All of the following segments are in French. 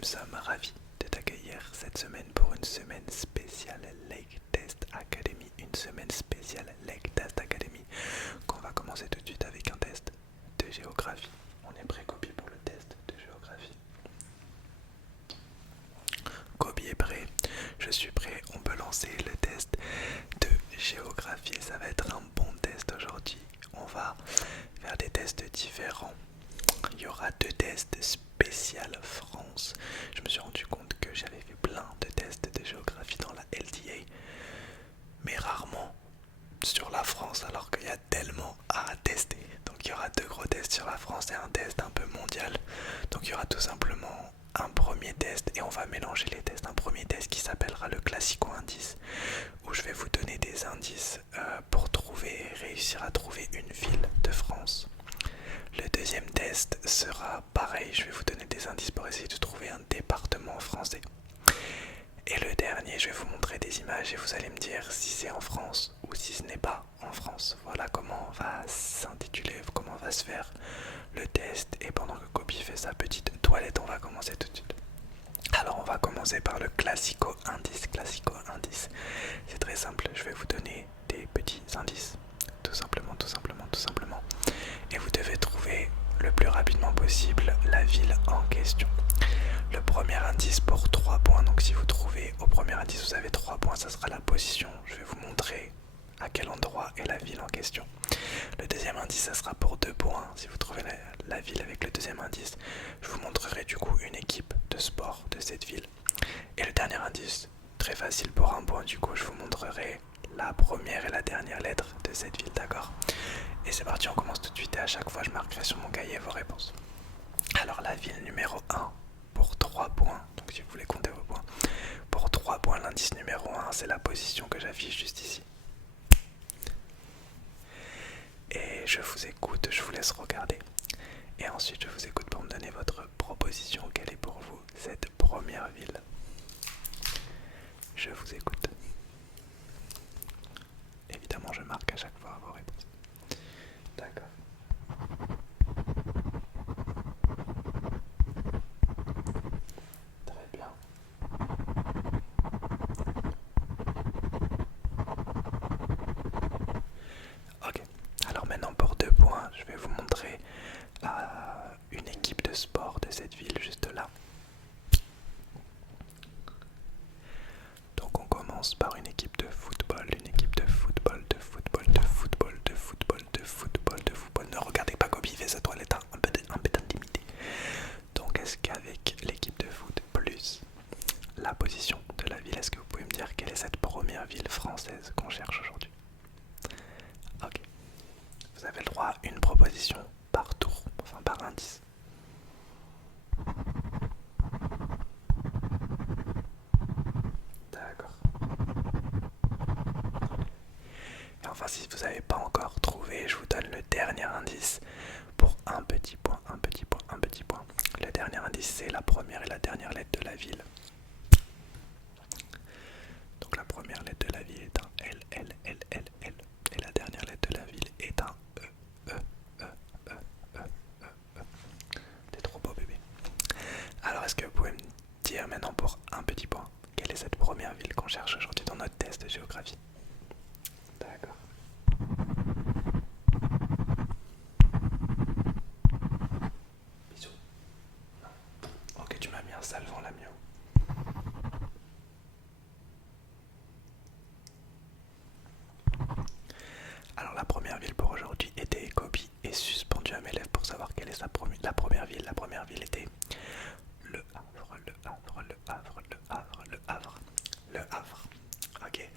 nous sommes ravis de t'accueillir cette semaine pour une semaine spéciale Lake Test Academy. Une semaine spéciale Lake Test Academy qu'on va commencer tout de suite avec un test de géographie. On est prêt, Kobe, pour le test de géographie? Kobe est prêt, je suis prêt, on peut lancer le test de géographie. Ça va être un bon test aujourd'hui. On va faire des tests différents. Il y aura 2 tests spéciaux France. Je me suis rendu compte que j'avais fait plein de tests de géographie dans la LDA, mais rarement sur la France, alors qu'il y a tellement à tester. Donc il y aura 2 gros tests sur la France et un test un peu mondial. Donc il y aura tout simplement un premier test et on va mélanger les tests. Un premier test qui s'appellera le classico-indice, où je vais vous donner des indices pour réussir à trouver une ville de France. Le deuxième test sera pareil, je vais vous donner des indices pour essayer de trouver un département français. Et le dernier, je vais vous montrer des images et vous allez me dire si c'est en France ou si ce n'est pas en France. Voilà comment va s'intituler, comment va se faire le test. Et pendant que Kobe fait sa petite toilette, on va commencer tout de suite. Alors on va commencer par le classico-indice. Classico-indice, c'est très simple, je vais vous donner des petits indices. Tout simplement. Et vous devez trouver le plus rapidement possible la ville en question. Le premier indice pour 3 points, donc si vous trouvez au premier indice vous avez 3 points, ça sera la position. Je vais vous montrer à quel endroit est la ville en question. Le deuxième indice, ça sera pour 2 points. Si vous trouvez la ville avec le deuxième indice, je vous montrerai du coup une équipe de sport de cette ville. Et le dernier indice, très facile pour 1 point, du coup je vous montrerai la première et la dernière lettre de cette ville, d'accord? Et c'est parti, on commence tout de suite et à chaque fois je marquerai sur mon cahier vos réponses. Alors la ville numéro 1 pour 3 points, donc si vous voulez compter vos points, pour 3 points l'indice numéro 1 c'est la position que j'affiche juste ici. Et je vous écoute, je vous laisse regarder. Et ensuite je vous écoute pour me donner votre proposition. Quelle est pour vous cette première ville? Je vous écoute. Évidemment je marque à chaque fois vos réponses. D'accord. Très bien. Ok. Alors maintenant pour 2 points, je vais vous montrer une équipe de sport de cette ville juste là. Donc on commence par une équipe de football, Ne regardez pas Kobe, il fait sa toilette un peu intimidé. Donc est-ce qu'avec l'équipe de foot plus la position de la ville, est-ce que vous pouvez me dire quelle est cette première ville française qu'on cherche aujourd'hui? Ok. Vous avez le droit à une proposition par tour, enfin par indice. D'accord. Et enfin, si vous n'avez pas encore trouvé, je vous donne le dernier indice pour un petit point. Le dernier indice, c'est la première et la dernière lettre de la ville. Donc la première lettre de la ville est un L. Et la dernière lettre de la ville est un E. T'es trop beau, bébé. Alors, est-ce que vous pouvez me dire maintenant pour un petit point, quelle est cette première ville qu'on cherche aujourd'hui dans notre test de géographie? D'accord. Bisous. Non. Ok, tu m'as mis un salvant là, mieux. Alors la première ville pour aujourd'hui était Kobe est suspendu à mes lèvres pour savoir quelle est la première ville. La première ville était Le Havre. Ok.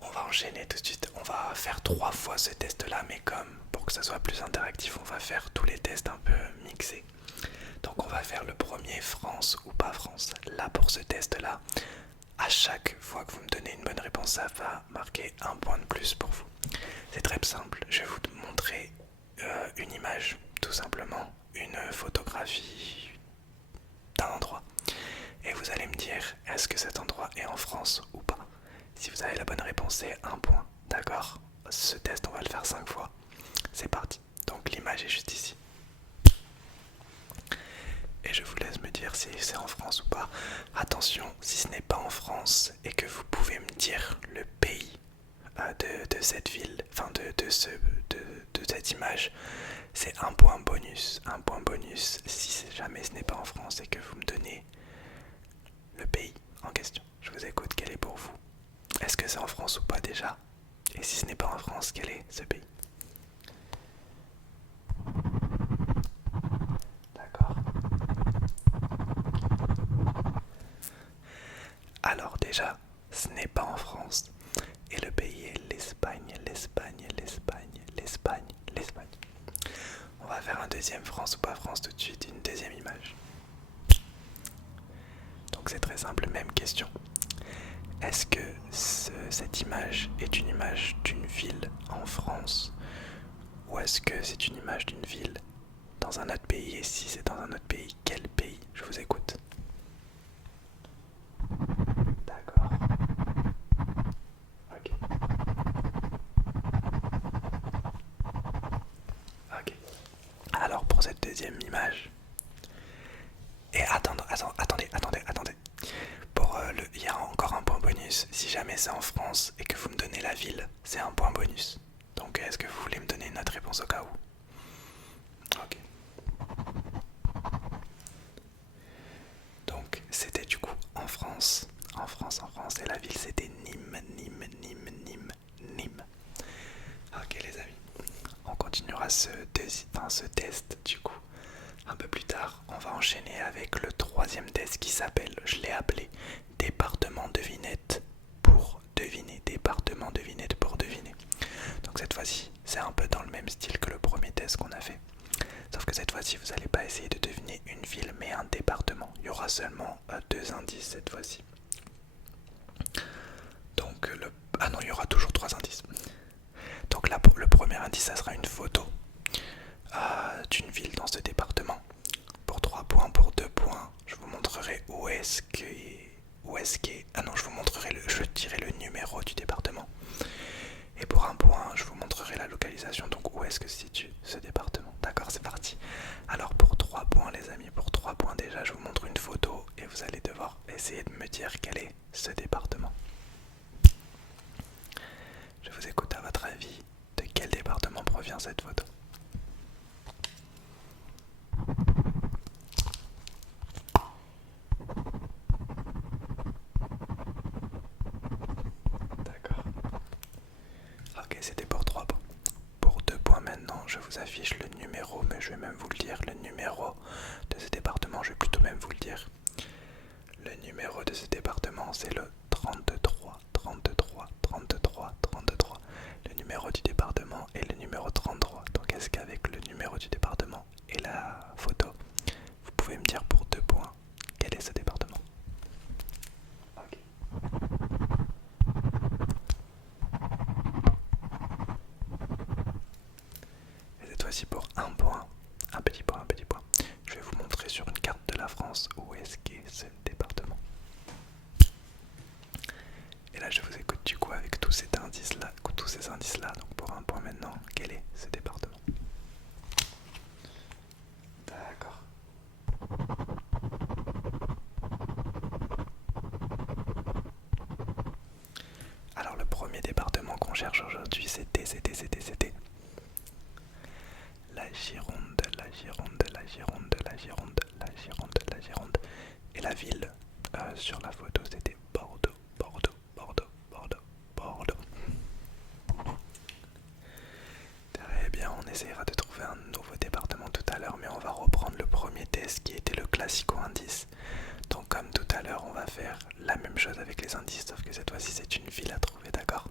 On va enchaîner tout de suite. On va faire 3 fois ce test là, mais comme pour que ça soit plus interactif, on va faire tous les tests un peu mixés. Donc on va faire le premier France ou pas France. Là pour ce test là, à chaque fois que vous me donnez une bonne réponse, ça va marquer 1 point de plus pour vous. C'est très simple, je vais vous montrer une image, tout simplement, une photographie d'un endroit. Et vous allez me dire, est-ce que cet endroit est en France ou pas? Si vous avez la bonne réponse, c'est 1 point, d'accord? Ce test, on va le faire 5 fois. C'est parti, donc l'image est juste ici. Et je vous laisse me dire si c'est en France cette ville, enfin de cette image, c'est un point bonus. Un point bonus si jamais ce n'est pas en France et que vous me donnez le pays en question. Je vous écoute, quel est pour vous? Est-ce que c'est en France ou pas déjà? Et si ce n'est pas en France, quel est ce pays? D'accord. Alors déjà, ce n'est pas en France. Et le pays est l'Espagne, l'Espagne, l'Espagne, l'Espagne, l'Espagne. On va faire un deuxième France ou pas France tout de suite, une deuxième image. Donc c'est très simple, même question. Est-ce que cette image est une image d'une ville en France ou est-ce que c'est une image d'une ville dans un autre pays? Et si c'est dans un autre pays, quel pays? Je vous écoute. D'accord. Ok. Ok. Alors pour cette deuxième image. Et attendez. Il y a encore un point bonus. Si jamais c'est en France et que vous me donnez la ville, c'est un point bonus. Donc est-ce que vous voulez me donner une autre réponse au cas où? Ok. Donc c'était du coup en France. En France. Et la ville c'était Nîmes. Ok les amis. On continuera ce test du coup. Un peu plus tard, on va enchaîner avec le troisième test qui s'appelle, je l'ai appelé, département devinette pour deviner. Département devinette pour deviner. Donc cette fois-ci, c'est un peu dans le même style que le premier test qu'on a fait. Sauf que cette fois-ci, vous n'allez pas essayer de deviner une ville, mais un département. Il y aura seulement 2 indices cette fois-ci. Donc ah non, il y aura toujours 3 indices. Donc là, le premier indice, ça sera une photo d'une ville dans ce département. Pour 3 points, pour 2 points, je vous montrerai où est-ce qu'est... Ah non, je dirai le numéro du département. Et pour 1 point, je vous montrerai la localisation, donc où est-ce que se situe ce département. D'accord, c'est parti. Alors pour 3 points les amis, pour 3 points déjà, je vous montre une photo et vous allez devoir essayer de me dire quel est ce département. Je vous écoute, à votre avis, de quel département provient cette photo? D'accord. Ok, c'était pour 3 points. Pour 2 points maintenant, je vous affiche le numéro, mais je vais même vous le dire, le numéro de ce département, je vais plutôt même vous le dire. Le numéro de ce département, c'est le 33. Le numéro du département est le numéro 33. Donc est-ce qu'avec le numéro du département et la photo, vous pouvez me dire pour 2 points quel est ce département? Ok. Et cette fois-ci pour 1 point, un petit point. Je vais vous montrer sur une carte de la France où est-ce qu'est ce département. Et là je vous écoute du coup avec tous ces indices-là. Donc pour 1 point maintenant, quel est ce département? D'accord. Alors le premier département qu'on cherche aujourd'hui, c'était la Gironde. Et la ville sur la photo, c'était Bordeaux. Très bien, on essaiera de trouver un nouveau département tout à l'heure, mais on va reprendre le premier test qui était le classico-indice. Donc comme tout à l'heure, on va faire la même chose avec les indices, sauf que cette fois-ci c'est une ville à trouver, d'accord?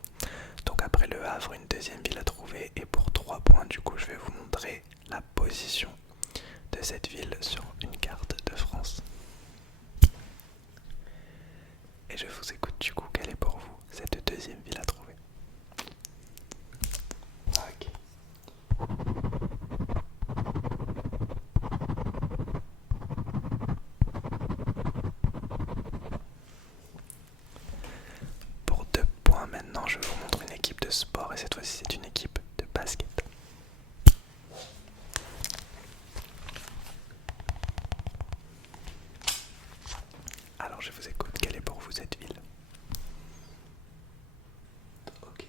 Donc après le Havre, une deuxième ville à trouver, et pour 3 points, du coup je vais vous montrer la position de cette ville sur une carte de France. Et je vous écoute du coup, quelle est pour vous cette deuxième ville à trouver? Ok. Pour 2 points maintenant, je vous montre une équipe de sport et cette fois-ci c'est une équipe de basket. Alors je vous écoute, quelle est pour vous cette ville? Ok.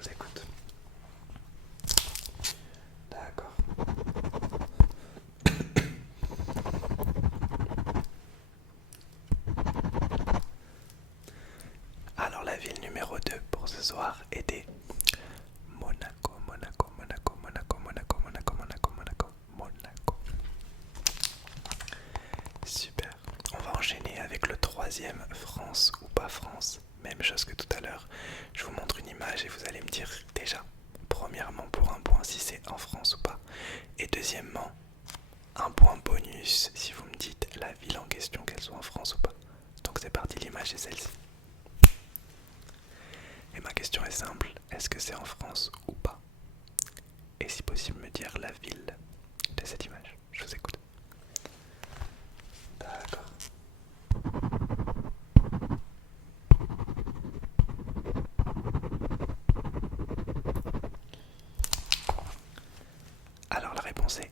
vous écoute. D'accord. Alors la ville numéro 2 pour ce soir était Monaco, Monaco, Monaco, Monaco, Monaco, Monaco, Monaco, Monaco, Monaco. Super. On va enchaîner avec le troisième, France ou pas France. Même chose que tout à l'heure. Je vous montre une image et vous allez me dire déjà, premièrement pour un point si c'est en France ou pas. Et deuxièmement, un point bonus si vous me dites la ville en question, qu'elle soit en France ou pas. Donc c'est parti, l'image est celle-ci. Et ma question est simple, est-ce que c'est en France ou pas? Et si possible me dire la ville de cette image. Je vous écoute. D'accord. Alors la réponse est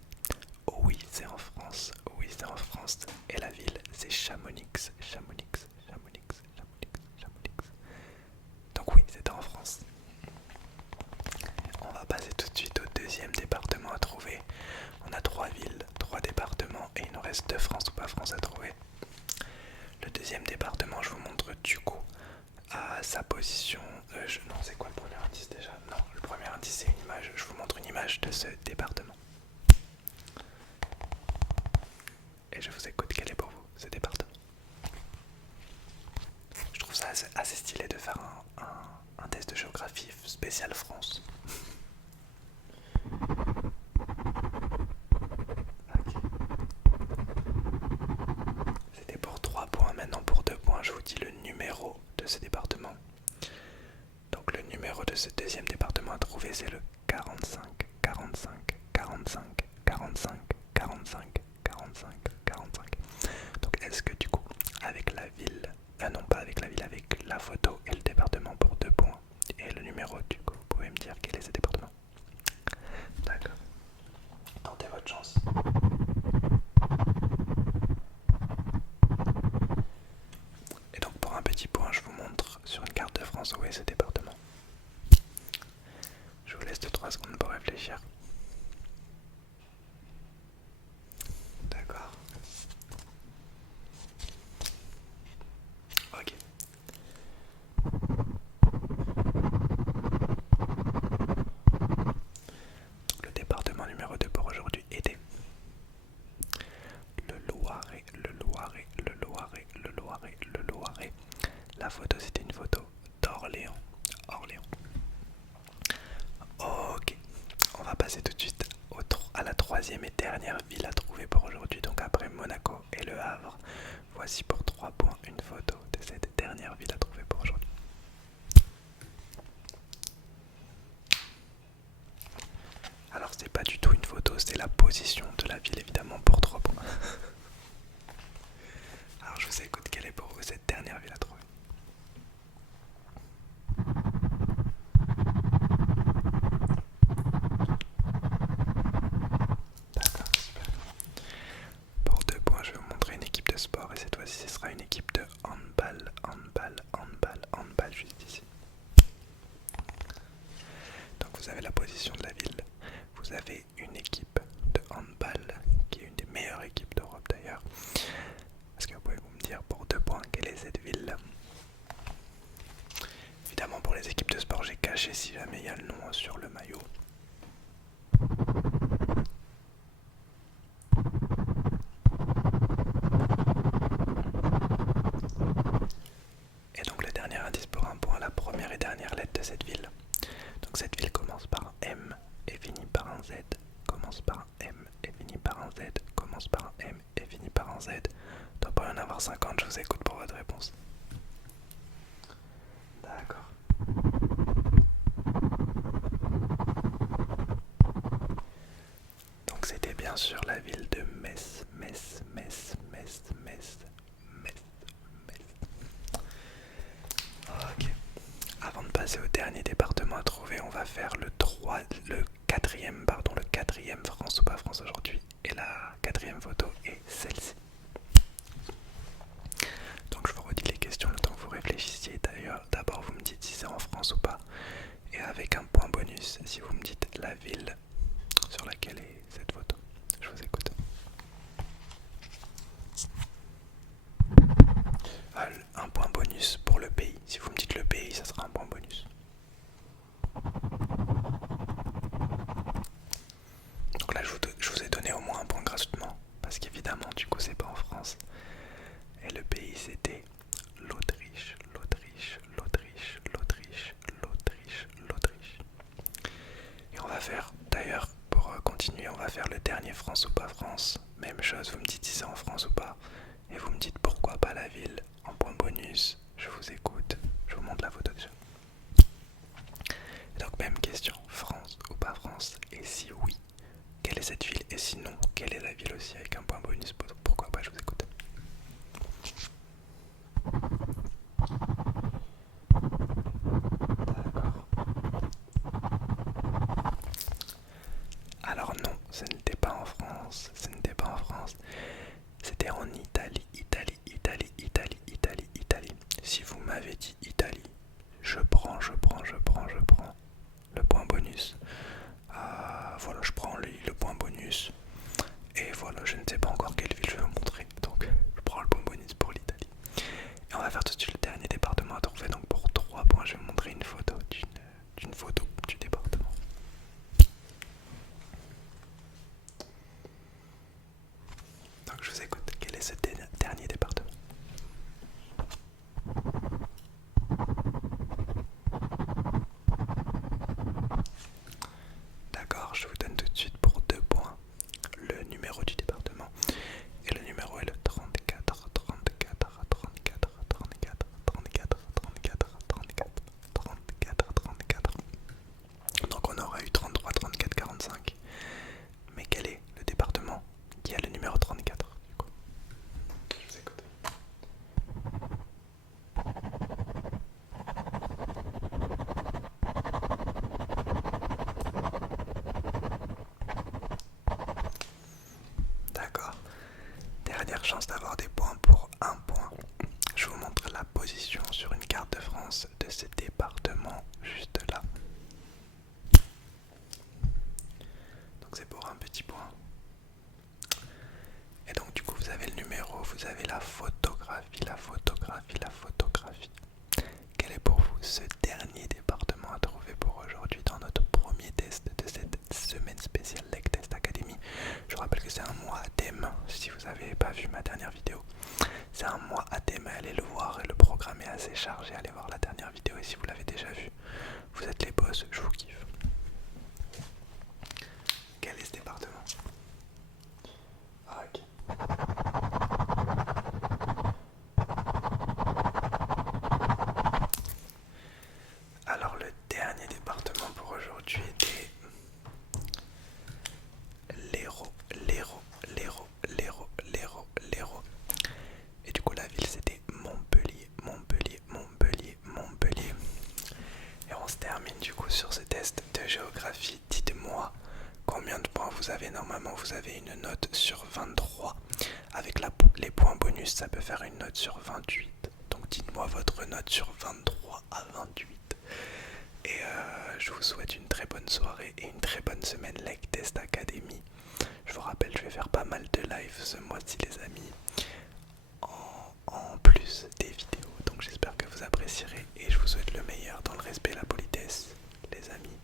oui, c'est en France. Oui, c'est en France. Et la ville, c'est Chamonix. Chamonix, Chamonix, Chamonix, Chamonix. Donc oui, c'était en France. On va passer tout de suite au deuxième département à trouver. On a 3 villes, 3 départements et il nous reste 2 France ou pas France à trouver. Le deuxième département, je vous montre du coup à sa position. Non, c'est quoi le premier indice déjà? Non, le premier indice c'est une image. Je vous montre une image de ce département. Et je vous écoute, quel est pour vous ce département? Je trouve ça assez stylé de faire un test de géographie spécial France. Okay. C'était pour 3 points, maintenant pour 2 points, je vous dis le numéro de ce département. Donc le numéro de ce deuxième département à trouver c'est le 45, 45, 45, 45, 45, 45, 45. Donc est-ce que du coup, avec la ville, non pas avec la ville, avec la photo et le département pour 2 points, et le numéro du coup, vous pouvez me dire quel est ce département? D'accord. Tentez votre chance. Et donc pour un petit point, je vous montre sur une carte de France où est ce département. Je vous laisse 2-3 secondes pour réfléchir. D'accord. Ok. Le département numéro 2 pour aujourd'hui était le Loiret, le Loiret, le Loiret, le Loiret, le Loiret. La photo c'était une photo d'Orléans. Orléans. Ok. On va passer tout de suite à la troisième et dernière ville à trouver pour aujourd'hui. Donc après Monaco et Le Havre. Voici pour 3 points une photo de cette dernière ville à trouver pour aujourd'hui. Alors c'est pas du tout une photo, c'est la position de la ville évidemment pour 3 points. Alors je vous écoute, quelle est pour vous cette dernière ville à trouver? D'accord, super. Pour 2 points, je vais vous montrer une équipe de sport et cette fois-ci ce sera une équipe de handball, handball, handball, handball juste ici. Donc vous avez la position de la ville, vous avez une équipe de handball qui est une des meilleures équipes d'Europe d'ailleurs. Est-ce que vous pouvez me dire pour 2 points quelle est cette ville? Évidemment pour les équipes de sport j'ai caché si jamais il y a le nom sur le maillot. Et donc le dernier indice pour un point, la première et dernière lettre de cette ville. Donc cette ville commence par un M et finit par un Z. Commence par un M et finit par un Z. Commence par un M et finit par un Z. Doit pas y en avoir 50, je vous écoute pour votre réponse. D'accord. Donc c'était bien sûr la ville de Metz, Metz, Metz, Metz, Metz, Metz, Metz. Ok. Avant de passer au dernier département à trouver, on va faire le quatrième France ou pas France aujourd'hui. Et la quatrième photo est celle-ci. Donc je vous redis les questions le temps que vous réfléchissiez. D'ailleurs, d'abord vous me dites si c'est en France ou pas. Et avec un France. Et le pays c'était l'Autriche, l'Autriche, l'Autriche, l'Autriche, l'Autriche, l'Autriche. Et on va faire, d'ailleurs, pour continuer, on va faire le dernier France ou pas France. Même chose, vous me dites si c'est en France ou pas. Et vous me dites pourquoi pas la ville. En point bonus, je vous écoute, je vous montre la photo déjà. Et donc même question, France ou pas France. Et si oui, quelle est cette ville? Et sinon, quelle est la ville aussi avec un point bonus? Pourquoi pas, je vous écoute. Alors non, ce n'était pas en France, ce n'était pas en France, c'était en Italie, Italie, Italie, Italie, Italie, Italie. Si vous m'avez dit Italie, je prends le point bonus. Voilà, je prends le point bonus. Et voilà, je ne sais pas encore quelle ville je vais vous montrer, donc je prends le point bonus pour l'Italie. Et on va faire tout de suite le dernier département à trouver, donc pour 3 points, je vais vous montrer une photo d'une photo du département. Donc je vous écoute, quel est ce dernier département? D'accord, je vous donne tout de suite pour 2 points le numéro du département. Et le numéro est le 34, 34, 34, 34, 34, 34, 34, 34, 34. Donc on aura eu 33, 34, 45. Mais quel est le département qui a le numéro 34 du coup? Je vous écoute. D'accord. Dernière chance d'avoir des points pour 1 point. Je vous montre la position sur une carte de France de ce département juste là. Donc c'est pour un petit point. Et donc du coup vous avez le numéro, vous avez la photographie, la photographie, la photographie. Quel est pour vous ce dernier département à trouver pour aujourd'hui dans notre premier test de cette semaine spéciale Lake Test Academy? Je vous rappelle que c'est un mois à thème, si vous n'avez pas vu ma dernière vidéo. C'est un mois à thème, allez le voir, et le programme est assez chargé, allez voir la dernière vidéo, et si vous l'avez déjà vu, vous êtes les boss, je vous kiffe. Quel est ce département? Ok. Alors le dernier département pour aujourd'hui était l'Hérault, l'Hérault, l'Hérault, l'Hérault, l'Hérault, l'Hérault. Et du coup la ville c'était Montpellier, Montpellier, Montpellier, Montpellier. Et on se termine du coup sur ce test de géographie. Dites-moi combien de points vous avez. Normalement vous avez une note sur 23. Avec les points bonus ça peut faire une note sur 28. Donc dites-moi votre note sur 23 à 28. Et je vous souhaite une très bonne soirée et une très bonne semaine Lake Test Academy. Je vous rappelle, je vais faire pas mal de live ce mois-ci les amis, en plus des vidéos. Donc j'espère que vous apprécierez et je vous souhaite le meilleur dans le respect et la politesse les amis.